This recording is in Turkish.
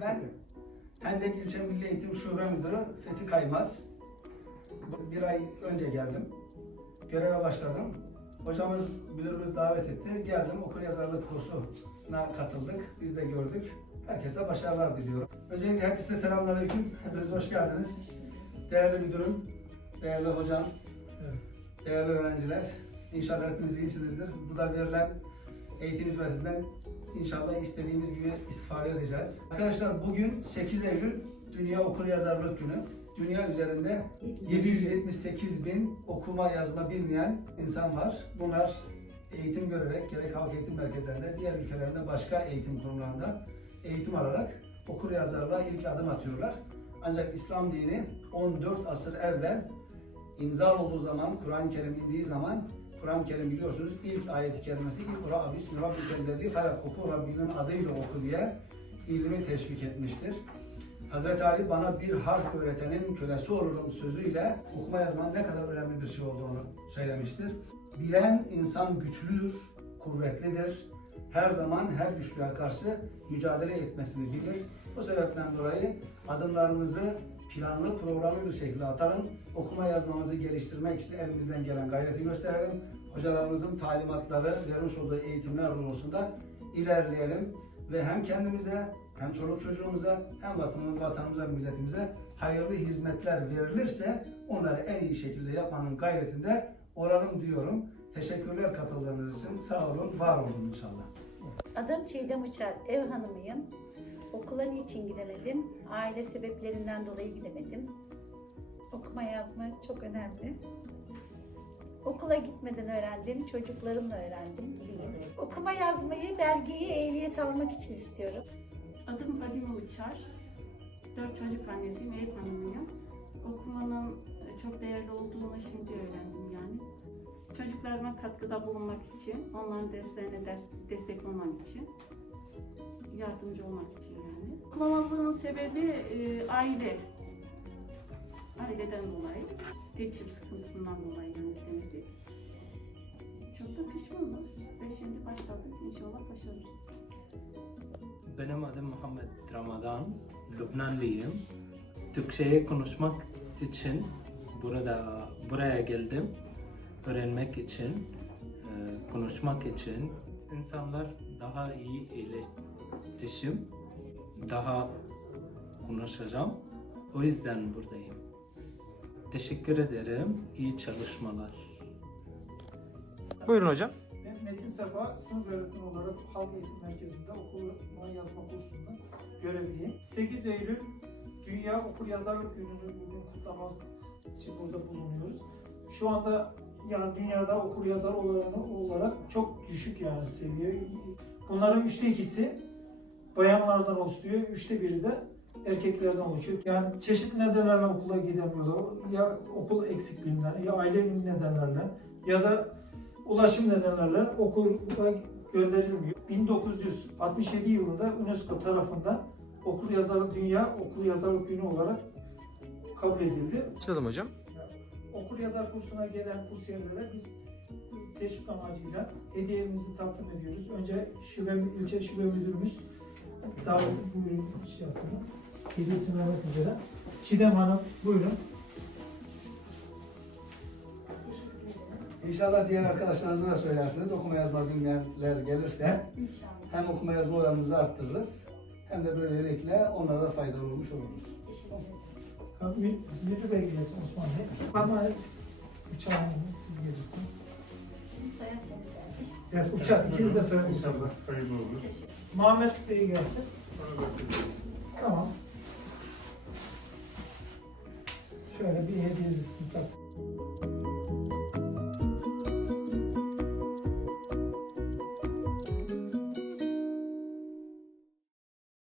Ben Hendek İlçe Milli Eğitim Şube Müdürü Fethi Kaymaz. Bir ay önce geldim. Göreve başladım. Hocamız müdürümüz davet etti. Geldim okul yazarlık kursuna katıldık. Biz de gördük. Herkese başarılar diliyorum. Öncelikle herkese selamünaleyküm. Hepiniz hoş geldiniz. Değerli müdürüm, değerli hocam, değerli öğrenciler. İnşallah hepiniz iyisinizdir. Burada verilen eğitim hizmetinden inşallah istediğimiz gibi istifade edeceğiz. Arkadaşlar bugün 8 Eylül Dünya Okur Yazarlık Günü. Dünya üzerinde 778 bin okuma yazma bilmeyen insan var. Bunlar eğitim görerek gerek halk eğitim merkezlerinde, diğer ülkelerinde başka eğitim kurumlarında eğitim alarak okur yazarlığa ilk adım atıyorlar. Ancak İslam dini 14 asır evvel inzal olduğu zaman, Kur'an-ı Kerim indiği zaman Kur'an-ı Kerim biliyorsunuz ilk ayet-i kerimesi İkra bismi rabbike lezî halak oku Rabbinin adıyla oku diye ilmi teşvik etmiştir. Hz. Ali bana bir harf öğretenin kölesi olurum sözüyle okuma yazmanın ne kadar önemli bir şey olduğunu söylemiştir. Bilen insan güçlüdür, kuvvetlidir. Her zaman her güçlüğe karşı mücadele etmesini bilir. Bu sebepten dolayı adımlarımızı planlı, programlı bir şekilde atalım. Okuma yazmamızı geliştirmek için elimizden gelen gayreti gösterelim. Hocalarımızın talimatları, vermiş olduğu eğitimler doğrultusunda ilerleyelim ve hem kendimize hem çoluk çocuğumuza hem vatanımıza, vatanımıza, milletimize hayırlı hizmetler verilirse onları en iyi şekilde yapmanın gayretinde olalım diyorum. Teşekkürler katıldığınız için. Sağ olun, var olun inşallah. Adım Çiğdem Uçar, ev hanımıyım. Okula niçin gidemedim? Aile sebeplerinden dolayı gidemedim. Okuma yazma çok önemli. Okula gitmeden öğrendim, çocuklarımla öğrendim. Okuma yazmayı, belgeyi ehliyet almak için istiyorum. Adım Fadime Uçar. Dört çocuk annesiyim, ev hanımıyım. Okumanın e, çok değerli olduğunu şimdi öğrendim yani. Çocuklarıma katkıda bulunmak için, onların derslerine ders, destek olmak için, yardımcı olmak için Okumamamın sebebi e, aile. Aileden dolayı, geçim sıkıntısından dolayı yani gidemedik. Çok da pişmanız ve şimdi başladık. İnşallah başarırız. Benim adım Muhammed Ramadan, Lübnanlıyım. Türkçe'ye konuşmak için burada buraya geldim. Öğrenmek için, e, konuşmak için. İnsanlar daha iyi iletişim, daha konuşacağım. O yüzden buradayım. Teşekkür ederim. İyi çalışmalar. Buyurun hocam. Ben Metin Sefa, sınıf öğretmeni olarak Halk Eğitim Merkezi'nde okuma yazma kursunda görevliyim. 8 Eylül Dünya Okur Yazarlık Günü'nü bugün kutlamak için burada bulunuyoruz. Şu anda yani dünyada okur yazar oranı olarak çok düşük yani seviye. Bunların üçte ikisi bayanlardan oluşuyor, üçte biri de erkeklerden oluşuyor. Yani çeşitli nedenlerle okula gidemiyorlar. Ya okul eksikliğinden, ya aile nedenlerle ya da ulaşım nedenlerle okula gönderilmiyor. 1967 yılında UNESCO tarafından okul yazarı dünya okul yazarlık günü olarak kabul edildi. Başladım hocam. Okul yazar kursuna gelen kursiyerlere biz teşvik amacıyla hediyemizi takdim ediyoruz. Önce şube, ilçe şube müdürümüz davet buyurun şey yapıyor. Hediyesini vermek üzere. Çiğdem Hanım buyurun. İnşallah diğer arkadaşlarınıza da söylersiniz. Okuma yazma bilmeyenler gelirse hem okuma yazma oranımızı arttırırız hem de böylelikle onlara da faydalı olmuş oluruz. Müdür Bey gelsin Osman Bey. Fatma Uçak Hanım siz gelirsin. Evet Uçak ikiniz de söyleyin inşallah. Hayırlı olur. Muhammed Bey gelsin. Tamam. Şöyle bir hediyenizi tak.